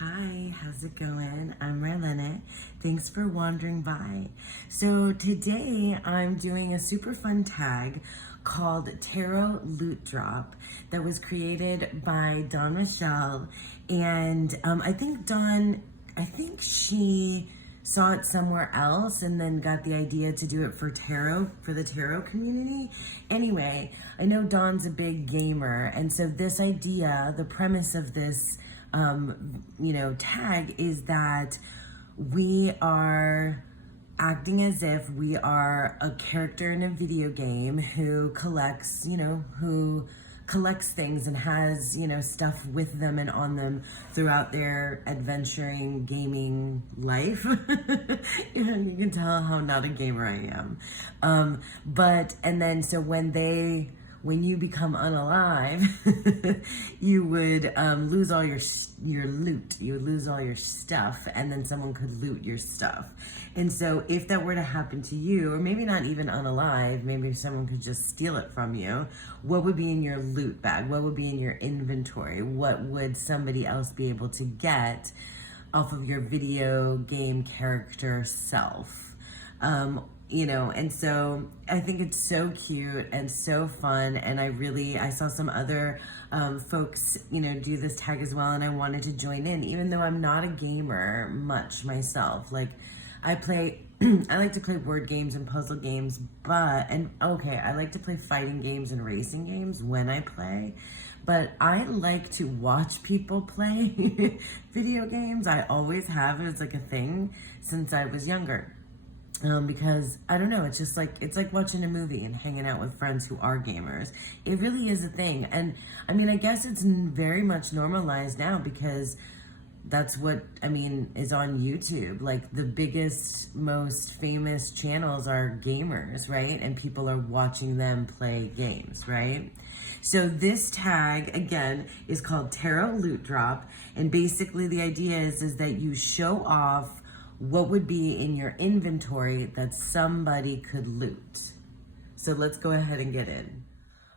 Hi, how's it going? I'm Marlene. Thanks for wandering by. So today I'm doing a super fun tag called Tarot Loot Drop that was created by Dawn Michelle. And I think she saw it somewhere else and then got the idea to do it for the tarot community. Anyway, I know Dawn's a big gamer, and so this idea, the premise of this tag is that we are acting as if we are a character in a video game who collects things and has, stuff with them and on them throughout their adventuring gaming life. And you can tell how not a gamer I am. So when you become unalive, you would lose all your loot. You would lose all your stuff, and then someone could loot your stuff. And so if that were to happen to you, or maybe not even unalive, maybe someone could just steal it from you, what would be in your loot bag? What would be in your inventory? What would somebody else be able to get off of your video game character self? And so I think it's so cute and so fun. And I saw some other folks, do this tag as well. And I wanted to join in, even though I'm not a gamer much myself. Like I like to play board games and puzzle games, I like to play fighting games and racing games when I play. But I like to watch people play video games. I always have. It's like a thing since I was younger. Because I don't know, it's like watching a movie and hanging out with friends who are gamers. It really is a thing. And I mean, I guess it's very much normalized now because that's what, is on YouTube. Like the biggest, most famous channels are gamers, right? And people are watching them play games, right? So this tag, again, is called Tarot Loot Drop. And basically the idea is that you show off what would be in your inventory that somebody could loot. So let's go ahead and get in.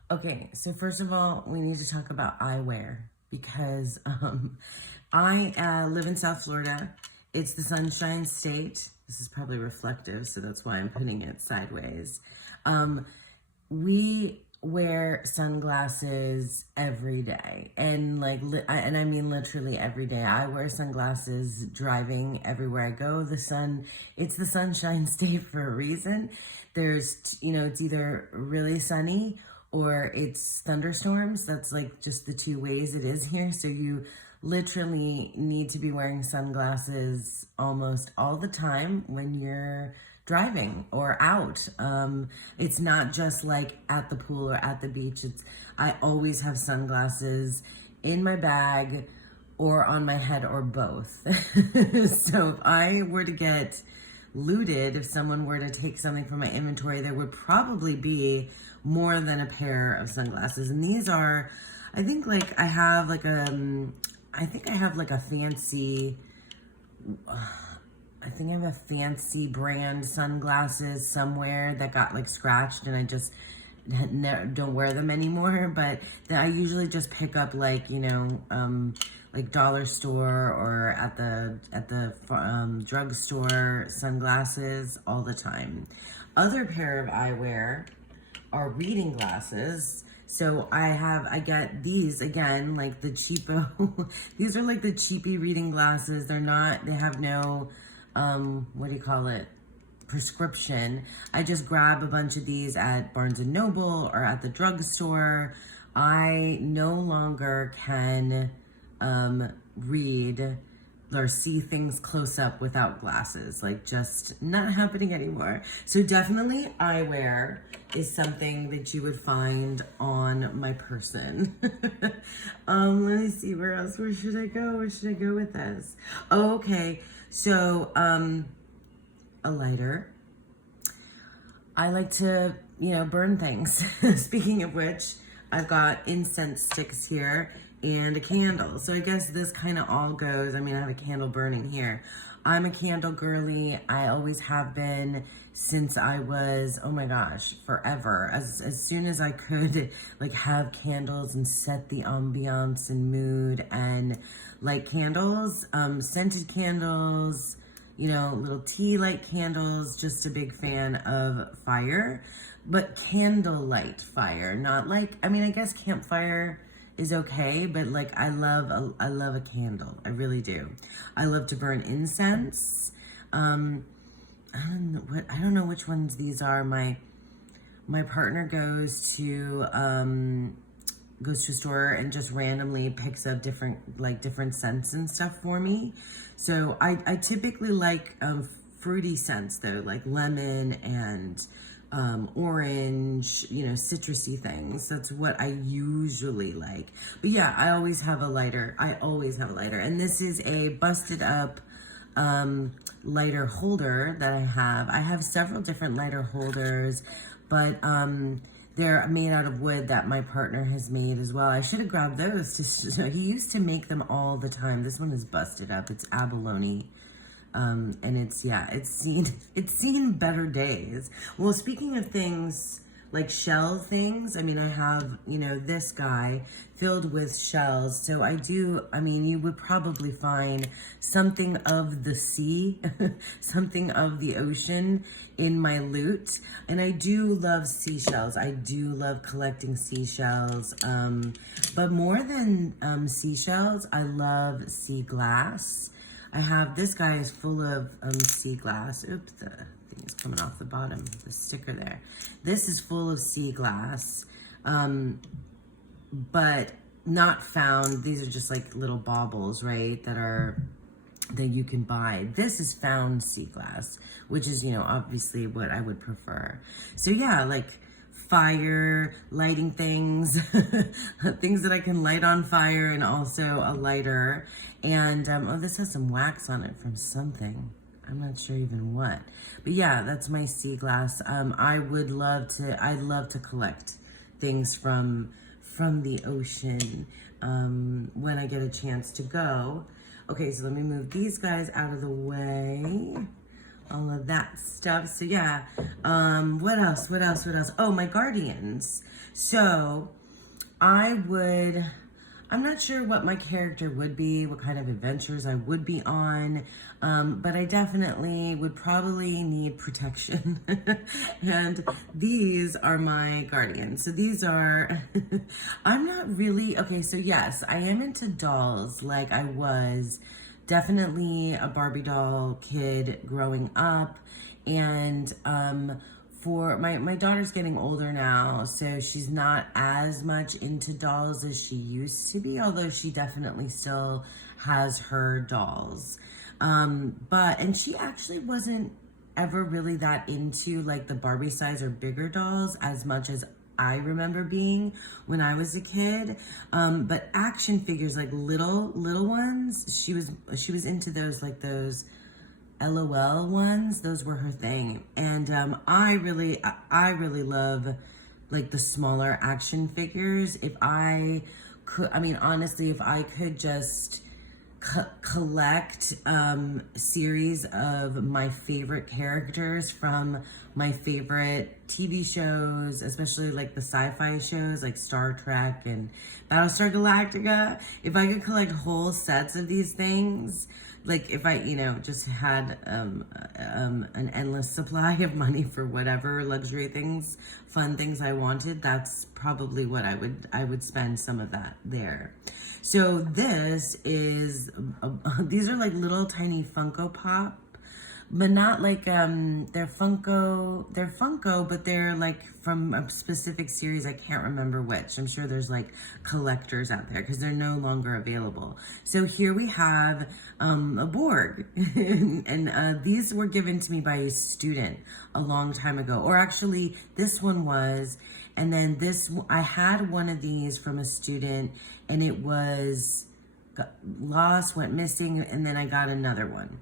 Okay, so first of all, we need to talk about eyewear because I live in South Florida. It's the Sunshine State. This is probably reflective, so that's why I'm putting it sideways. We wear sunglasses every day, and I mean literally every day. I wear sunglasses driving everywhere I go. It's the Sunshine State for a reason. There's, it's either really sunny or it's thunderstorms. That's like just the two ways it is here. So you literally need to be wearing sunglasses almost all the time when you're driving or out. It's not just like at the pool or at the beach. I always have sunglasses in my bag or on my head or both. So if I were to get looted, if someone were to take something from my inventory, there would probably be more than a pair of sunglasses. And these are, I think I have like a fancy, I think I have a fancy brand sunglasses somewhere that got scratched and I just don't wear them anymore. But I usually just pick up dollar store or at the drugstore sunglasses all the time. Other pair of eyewear are reading glasses. So I get these again, like the cheapo. These are like the cheapy reading glasses. They have no, prescription. I just grab a bunch of these at Barnes and Noble or at the drugstore. I no longer can read or see things close up without glasses, just not happening anymore. So definitely eyewear is something that you would find on my person. Let me see, where should I go with this? Oh, okay, so a lighter. I like to, burn things. Speaking of which, I've got incense sticks here. and a candle. So I guess this kind of all goes, I mean, I have a candle burning here. I'm a candle girly. I always have been since I was, oh my gosh, forever. As soon as I could like have candles and set the ambiance and mood and light candles, scented candles, you know, little tea light candles, just a big fan of fire, but candlelight fire, not like, I mean, I guess campfire is okay, but like I love a candle. I really do. I love to burn incense. I don't know which ones these are. My partner goes to a store and just randomly picks up different scents and stuff for me. So I typically like fruity scents though, like lemon and orange, you know, citrusy things. That's what I usually like. But yeah, I always have a lighter. And this is a busted up lighter holder that I have. I have several different lighter holders, but they're made out of wood that my partner has made as well. I should have grabbed those. He used to make them all the time. This one is busted up. It's abalone. And it's seen better days. Well, speaking of things like shell things, I mean, I have, you know, this guy filled with shells. So you would probably find something of the sea, something of the ocean in my loot. And I do love seashells. I do love collecting seashells. But more than seashells, I love sea glass. I have, this guy is full of sea glass. Oops, the thing is coming off the bottom, the sticker there. This is full of sea glass, but not found. These are just like little baubles, right, that you can buy. This is found sea glass, which is, you know, obviously what I would prefer. So yeah, like fire, lighting things, things that I can light on fire, and also a lighter. And oh, this has some wax on it from something. I'm not sure even what. But yeah, that's my sea glass. I'd love to collect things from the ocean when I get a chance to go. Okay, so let me move these guys out of the way. All of that stuff. So yeah, what else? Oh, my guardians. So I'm not sure what my character would be, what kind of adventures I would be on, but I definitely would probably need protection. And these are my guardians. So these are, I'm not really, okay, so yes, I am into dolls like I was. Definitely a Barbie doll kid growing up, and for my daughter's getting older now, so she's not as much into dolls as she used to be, although she definitely still has her dolls. And she actually wasn't ever really that into like the Barbie size or bigger dolls as much as I remember being when I was a kid. But action figures, like little ones, she was into those, like those LOL ones. Those were her thing. And I really love like the smaller action figures. If I could, I mean, honestly, if I could just collect series of my favorite characters from my favorite TV shows, especially like the sci-fi shows like Star Trek and Battlestar Galactica. If I could collect whole sets of these things, like if I, you know, just had an endless supply of money for whatever luxury things, fun things I wanted, that's probably what I would spend some of that there. So this is, these are like little tiny Funko Pop, but not like, they're Funko, but they're like from a specific series. I can't remember which. I'm sure there's like collectors out there because they're no longer available. So here we have a Borg, and these were given to me by a student a long time ago, or actually this one was, and then I had one of these from a student, and it got lost, went missing, and then I got another one.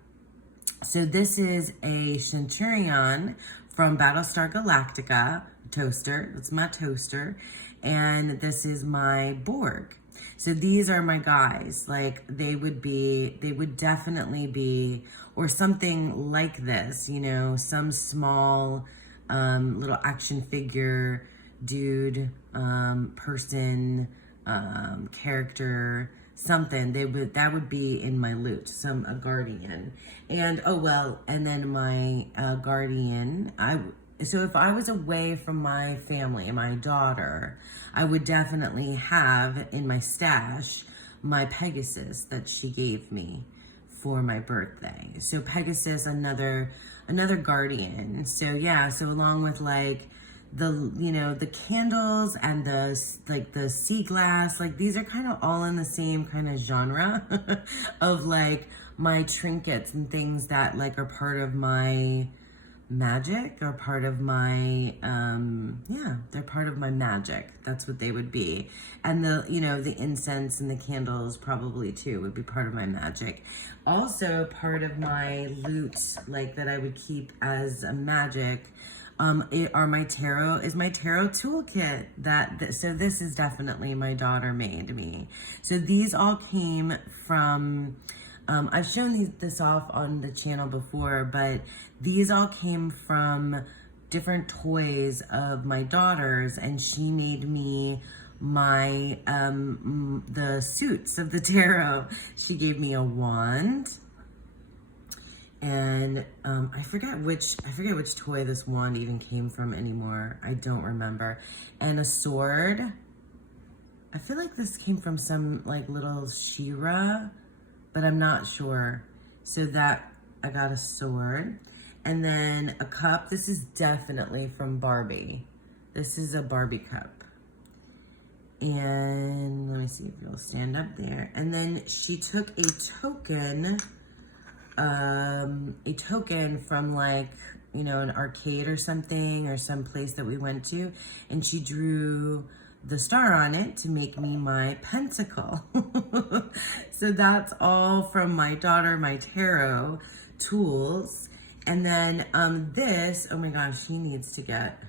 So this is a Centurion from Battlestar Galactica toaster. That's my toaster. And this is my Borg. So these are my guys. Like they would definitely be, or something like this, you know, some small little action figure dude, person, character, something. That would be in my loot, a guardian. And oh well, and then my guardian, so if I was away from my family and my daughter, I would definitely have in my stash my Pegasus that she gave me for my birthday. So Pegasus, another guardian. So yeah, so along with like the candles and the sea glass, like these are kind of all in the same kind of genre of like my trinkets and things that like are part of my magic, or part of my they're part of my magic. That's what they would be. And the incense and the candles probably too would be part of my magic. Also part of my loot, like that I would keep as a magic, are my tarot toolkit. So this is definitely my daughter made me. So these all came from, I've shown this off on the channel before, but these all came from different toys of my daughter's, and she made me my, the suits of the tarot. She gave me a wand, and I forget which toy this wand even came from anymore. I don't remember. And a sword. I feel like this came from some like little Shira, but I'm not sure. So that I got a sword, and then a cup. This is definitely from Barbie. This is a Barbie cup. And let me see if you'll stand up there. And then she took a token from like, an arcade or something, or some place that we went to, and she drew the star on it to make me my pentacle. So that's all from my daughter, my tarot tools. And then this, oh my gosh, he needs to get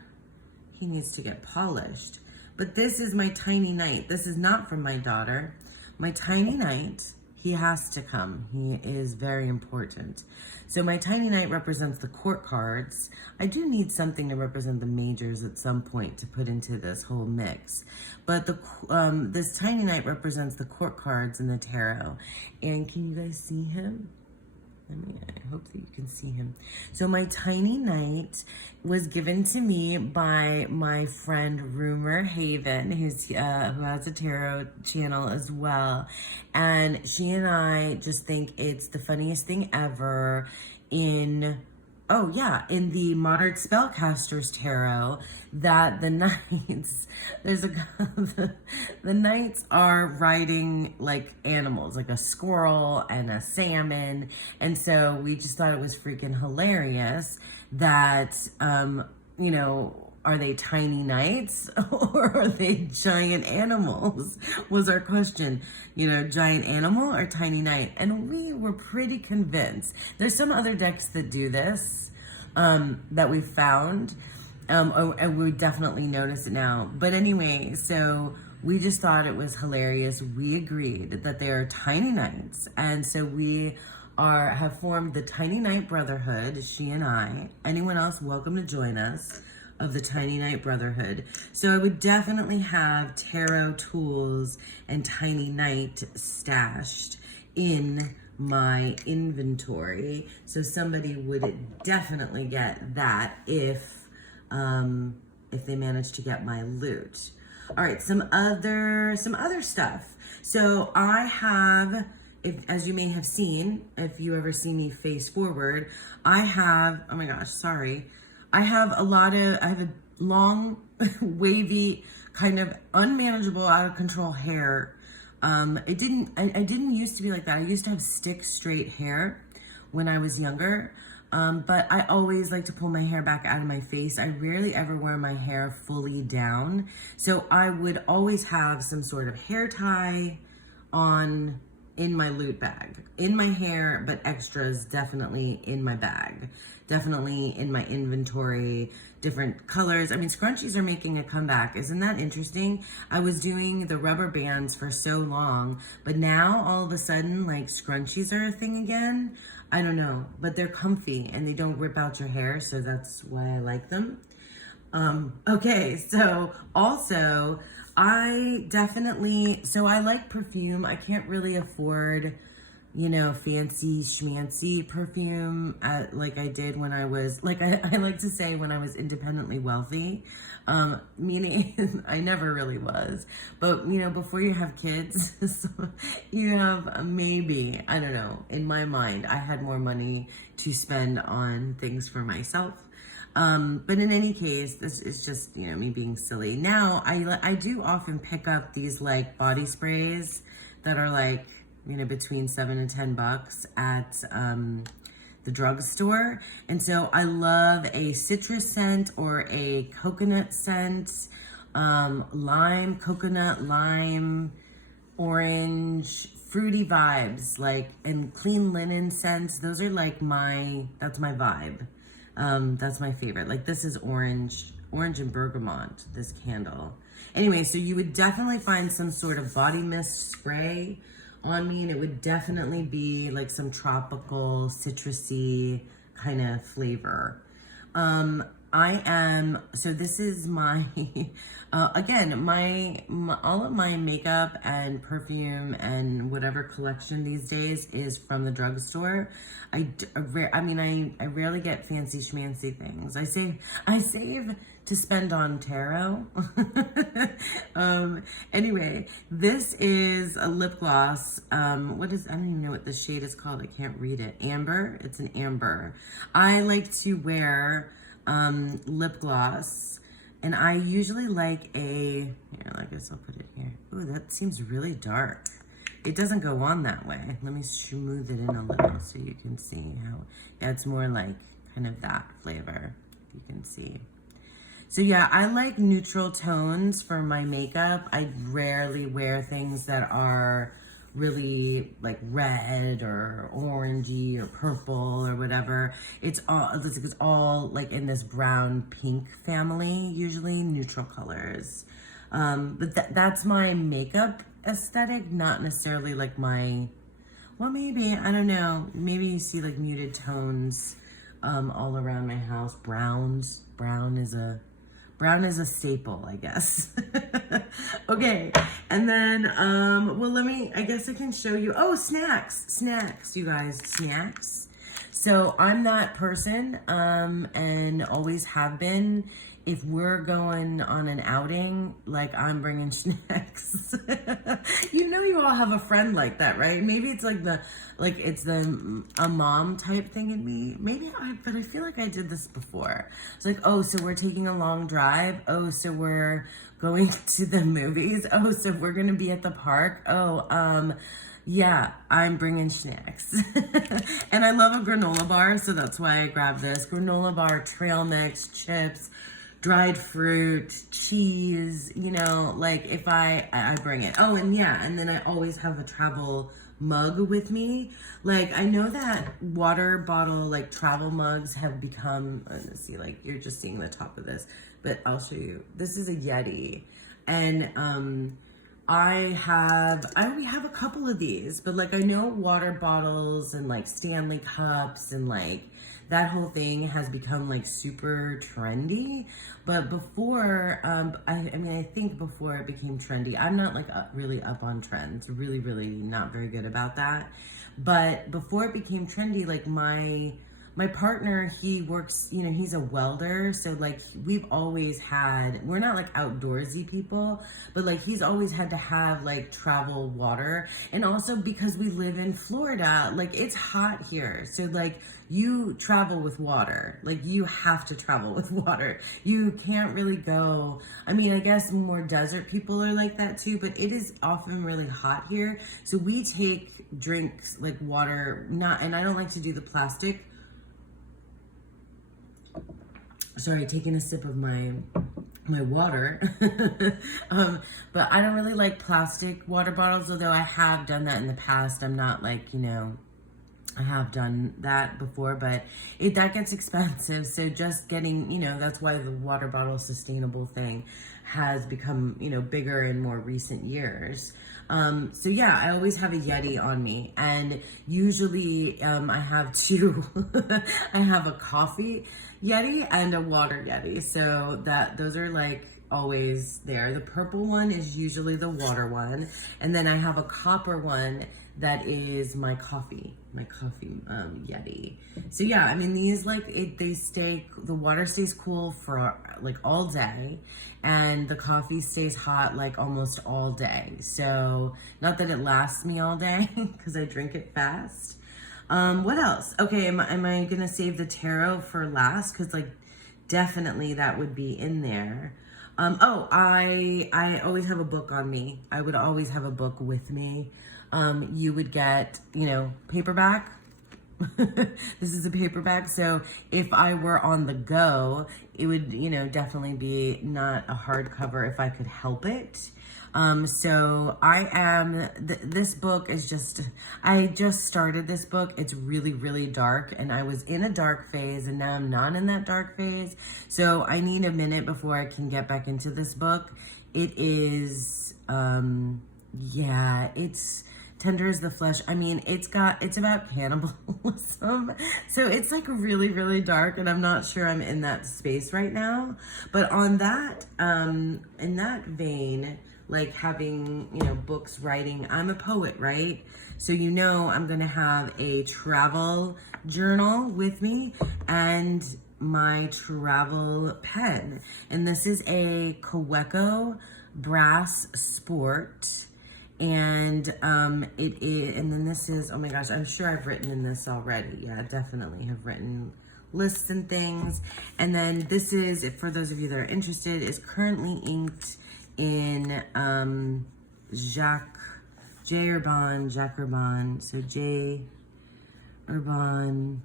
polished. But this is my tiny knight. This is not from my daughter. My tiny knight, he has to come. He is very important. So my tiny knight represents the court cards. I do need something to represent the majors at some point to put into this whole mix. But this tiny knight represents the court cards in the tarot. And can you guys see him? I hope that you can see him. So my tiny knight was given to me by my friend Rumor Haven, who has a tarot channel as well. And she and I just think it's the funniest thing ever in the Modern Spellcasters Tarot, that the knights, the knights are riding like animals, like a squirrel and a salmon. And so we just thought it was freaking hilarious that, are they tiny knights or are they giant animals? Was our question, giant animal or tiny knight? And we were pretty convinced. There's some other decks that do this, that we found, and we definitely notice it now. But anyway, so we just thought it was hilarious. We agreed that they are tiny knights, and so we have formed the Tiny Knight Brotherhood, she and I. Anyone else, welcome to join us, of the Tiny Knight Brotherhood. So I would definitely have tarot tools and Tiny Knight stashed in my inventory. So somebody would definitely get that if they manage to get my loot. All right, some other stuff. So I have, as you may have seen, if you ever see me face forward, I have, oh my gosh, sorry. I have a long, wavy, kind of unmanageable, out of control hair. I didn't used to be like that. I used to have stick straight hair when I was younger. But I always like to pull my hair back out of my face. I rarely ever wear my hair fully down. So I would always have some sort of hair tie on in my loot bag, in my hair, but extras definitely in my bag, definitely in my inventory, different colors. I mean, scrunchies are making a comeback. Isn't that interesting? I was doing the rubber bands for so long, but now all of a sudden, like, scrunchies are a thing again. I don't know, but they're comfy and they don't rip out your hair, so that's why I like them. Okay, so also I like perfume. I can't really afford, fancy schmancy perfume like I did when I was, like I like to say when I was independently wealthy, meaning I never really was. But, before you have kids, you have maybe, I don't know, in my mind, I had more money to spend on things for myself. But in any case, this is just, me being silly. Now, I do often pick up these like body sprays that are like, between $7 and $10 at the drugstore. And so I love a citrus scent or a coconut scent, coconut, lime, orange, fruity vibes, like, and clean linen scents. Those are like that's my vibe. That's my favorite. Like, this is orange and bergamot, this candle. Anyway, so you would definitely find some sort of body mist spray on me, and it would definitely be like some tropical, citrusy kind of flavor. So this is my, again, my all of my makeup and perfume and whatever collection these days is from the drugstore. I rarely get fancy schmancy things. I save to spend on tarot. Anyway, this is a lip gloss. I don't even know what this shade is called. I can't read it. Amber. It's an amber. I like to wear lip gloss, and I usually like I guess I'll put it here. Ooh, that seems really dark. It doesn't go on that way. Let me smooth it in a little so you can see how, it's more like kind of that flavor, you can see. So yeah, I like neutral tones for my makeup. I rarely wear things that are really like red or orangey or purple or whatever. It's all like in this brown pink family, usually neutral colors. But that's my makeup aesthetic, not necessarily like maybe, I don't know, maybe you see like muted tones all around my house. Brown is a staple, I guess. Okay, and then, I guess I can show you, snacks, you guys, snacks. So I'm that person, and always have been. If we're going on an outing, like, I'm bringing snacks. You all have a friend like that, right? Maybe it's a mom type thing in me. But I feel like I did this before. It's like, so we're taking a long drive. So we're going to the movies. So we're going to be at the park. Yeah, I'm bringing snacks. And I love a granola bar, so that's why I grabbed this. Granola bar, trail mix, chips, dried fruit, cheese, like if I bring it. And then I always have a travel mug with me. Like, I know that water bottle, like travel mugs have become, let's see, like you're just seeing the top of this, but I'll show you. This is a Yeti. And I already have a couple of these, but like I know water bottles and like Stanley cups and like that whole thing has become like super trendy. But before, I think before it became trendy, I'm not like really up on trends, really, really not very good about that. But before it became trendy, like my partner, he works, he's a welder. So like we're not like outdoorsy people, but like he's always had to have like travel water. And also because we live in Florida, like it's hot here. So like you travel with water, like you have to travel with water. You can't really go, I guess more desert people are like that too, but it is often really hot here. So we take drinks like water, and I don't like to do the plastic sorry, taking a sip of my water. But I don't really like plastic water bottles, although I have done that in the past. I'm not like, you know, I have done that before, but that gets expensive. So just getting, you know, that's why the water bottle sustainable thing has become, you know, bigger in more recent years. So yeah, I always have a Yeti on me, and usually I have two. I have a coffee Yeti and a water Yeti. So those are like always there. The purple one is usually the water one, and then I have a copper one that is my coffee Yeti. So yeah, I mean, these like the water stays cool for like all day, and the coffee stays hot like almost all day. So not that it lasts me all day because I drink it fast. What else? Okay, am I gonna save the tarot for last? Because like definitely that would be in there. Oh, I always have a book on me. I would always have a book with me. You would get, you know, paperback. This is a paperback. So if I were on the go, it would, you know, definitely be not a hardcover if I could help it. So I am, this book is just, I just started this book. It's really, really dark, and I was in a dark phase, and now I'm not in that dark phase. So I need a minute before I can get back into this book. It is, yeah, it's tender as the flesh. I mean, it's about cannibalism. So it's like really, really dark, and I'm not sure I'm in that space right now. But on that, in that vein, like having, you know, books, writing, I'm a poet, right? So, you know, I'm going to have a travel journal with me and my travel pen. And this is a Kaweco Brass Sport. And it is, and then this is, oh my gosh, I'm sure I've written in this already. Yeah, definitely have written lists and things. And then this is, for those of you that are interested, is currently inked in Jacques Urban, so J Urban,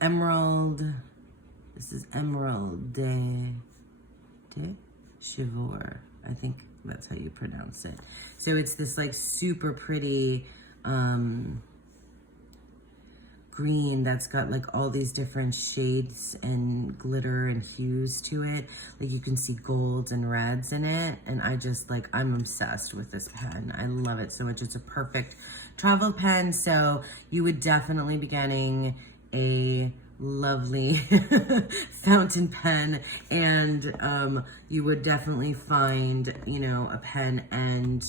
Emerald, this is Emerald de Chivor, I think that's how you pronounce it. So it's this like super pretty green that's got like all these different shades and glitter and hues to it. Like you can see golds and reds in it. And I just like, I'm obsessed with this pen. I love it so much. It's a perfect travel pen. So you would definitely be getting a lovely fountain pen, and you would definitely find, you know, a pen and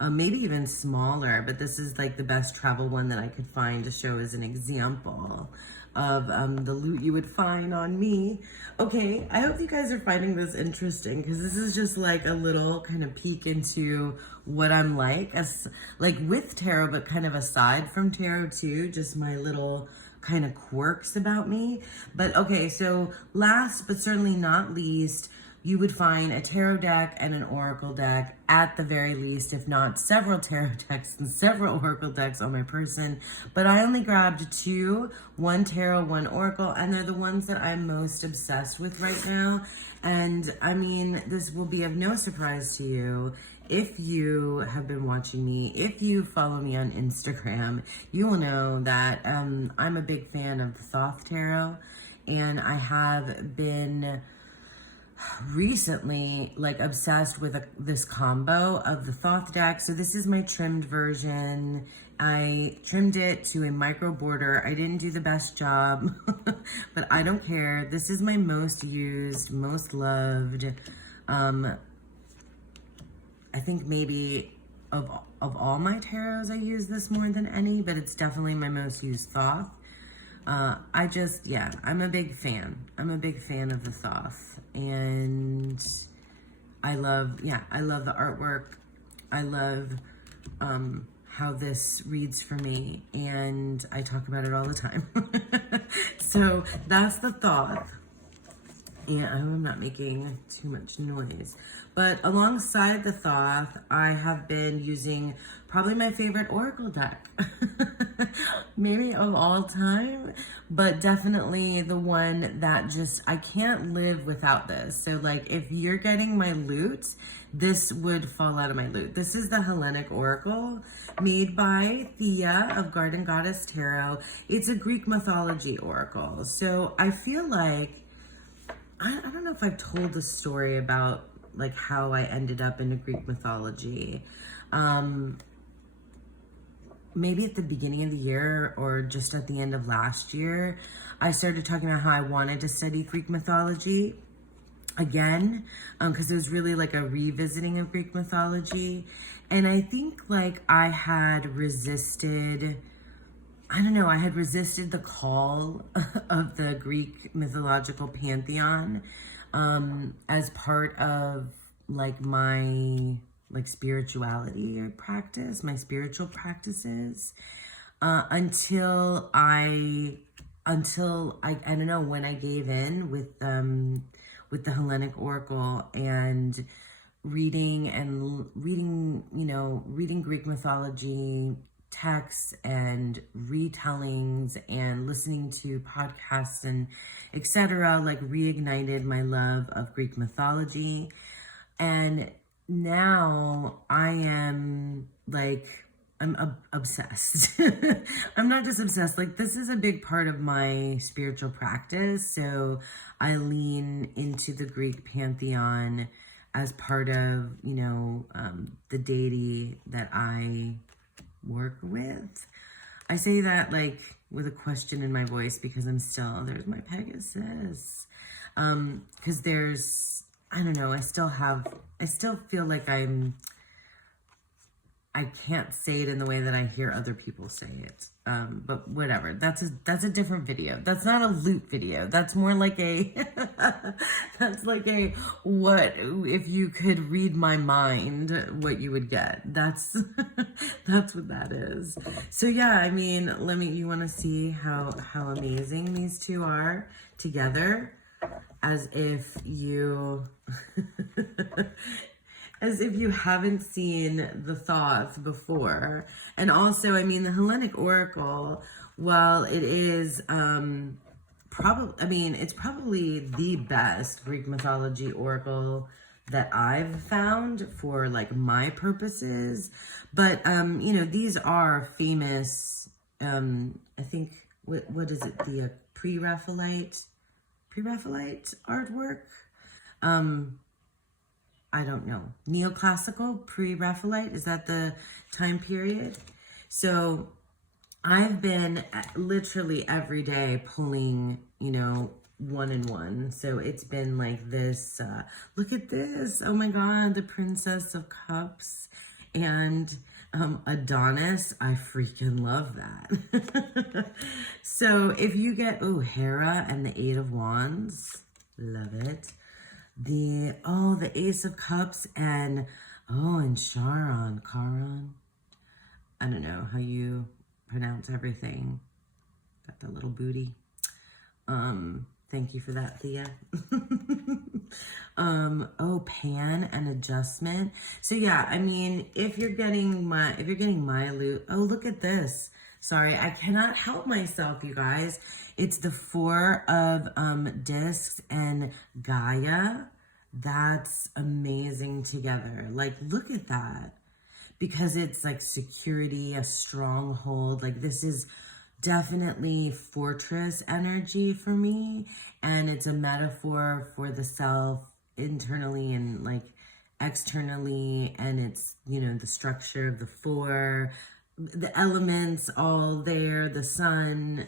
maybe even smaller, but this is like the best travel one that I could find to show as an example of the loot you would find on me. Okay, I hope you guys are finding this interesting, because this is just like a little kind of peek into what I'm like, as like with tarot, but kind of aside from tarot too, just my little kind of quirks about me. But okay, so last but certainly not least, you would find a tarot deck and an oracle deck at the very least, if not several tarot decks and several oracle decks on my person. But I only grabbed two, one tarot, one oracle, and they're the ones that I'm most obsessed with right now. And I mean, this will be of no surprise to you. If you have been watching me, if you follow me on Instagram, you will know that I'm a big fan of the Thoth Tarot, and I have been recently like obsessed with this combo of the Thoth deck. So this is my trimmed version. I trimmed it to a micro border. I didn't do the best job, but I don't care. This is my most used, most loved, I think maybe of all my tarots, I use this more than any, but it's definitely my most used Thoth. I'm a big fan. I'm a big fan of the Thoth, and I love the artwork. I love how this reads for me, and I talk about it all the time. So that's the Thoth. And I'm not making too much noise. But alongside the Thoth, I have been using probably my favorite oracle deck. Maybe of all time, but definitely the one that just, I can't live without this. So like if you're getting my loot, this would fall out of my loot. This is the Hellenic Oracle made by Thea of Garden Goddess Tarot. It's a Greek mythology oracle. So I feel like, I don't know if I've told the story about like how I ended up into Greek mythology. Maybe at the beginning of the year or just at the end of last year, I started talking about how I wanted to study Greek mythology again, because it was really like a revisiting of Greek mythology. And I think like I had resisted, I don't know, I had resisted the call of the Greek mythological pantheon as part of like my like spirituality or practice, my spiritual practices, until I don't know, when I gave in with the Hellenic Oracle and reading, you know, reading Greek mythology texts and retellings and listening to podcasts and etc. like reignited my love of Greek mythology. And now I am like, I'm obsessed. I'm not just obsessed, like this is a big part of my spiritual practice. So I lean into the Greek pantheon as part of, you know, the deity that I work with. I say that like with a question in my voice because there's my Pegasus. Because there's, I don't know, I still feel like I can't say it in the way that I hear other people say it. But whatever, that's a different video. That's not a loot video. That's more like that's like what if you could read my mind, what you would get. That's what that is. So yeah, I mean, you want to see how amazing these two are together, as if you as if you haven't seen the Thoth before. And also, I mean, the Hellenic Oracle, while it is it's probably the best Greek mythology oracle that I've found for like my purposes. But you know, these are famous, I think, what is it, the pre-Raphaelite artwork? I don't know. Neoclassical, pre-Raphaelite, is that the time period? So I've been literally every day pulling, you know, one and one. So it's been like this, look at this. Oh my God, the Princess of Cups and Adonis. I freaking love that. So if you get, Hera and the Eight of Wands, love it. The Ace of Cups and Charon. I don't know how you pronounce everything. Got the little booty. Thank you for that, Thea. Pan and Adjustment. So yeah, I mean, if you're getting my loot, look at this. Sorry, I cannot help myself, you guys. It's the Four of Discs and Gaia. That's amazing together. Like, look at that. Because it's like security, a stronghold. Like, this is definitely fortress energy for me. And it's a metaphor for the self internally and like externally. And it's, you know, the structure of the four, the elements all there, the sun,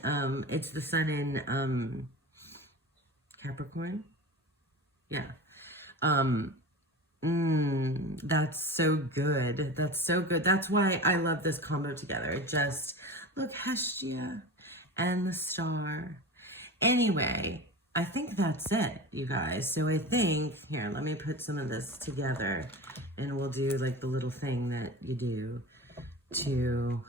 it's the sun in Capricorn. Yeah. That's so good. That's so good. That's why I love this combo together. Just look, Hestia and the star. Anyway, I think that's it, you guys. So I think, here, let me put some of this together and we'll do like the little thing that you do to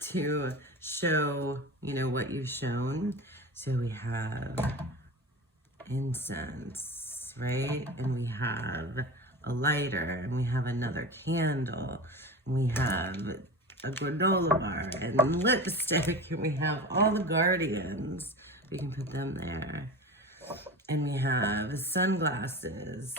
to show, you know, what you've shown. So we have incense, right? And we have a lighter, and we have another candle, and we have a granola bar and lipstick, and we have all the guardians. We can put them there. And we have sunglasses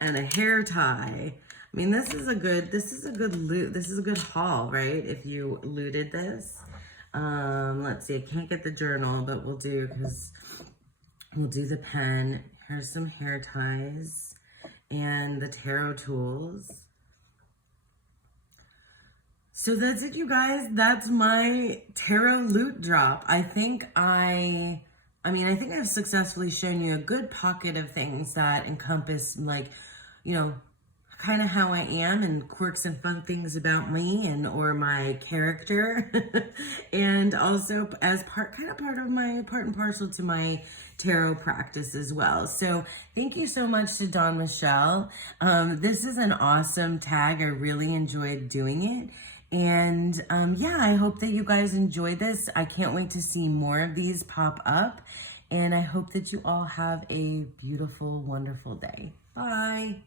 and a hair tie. I mean, this is a good loot. This is a good haul, right? If you looted this. Let's see, I can't get the journal, but we'll do the pen. Here's some hair ties and the tarot tools. So that's it, you guys. That's my tarot loot drop. I think I've successfully shown you a good pocket of things that encompass, like, you know, kind of how I am and quirks and fun things about me or my character. And also as part and parcel to my tarot practice as well. So thank you so much to Dawn Michelle. This is an awesome tag. I really enjoyed doing it. And yeah, I hope that you guys enjoyed this. I can't wait to see more of these pop up. And I hope that you all have a beautiful, wonderful day. Bye.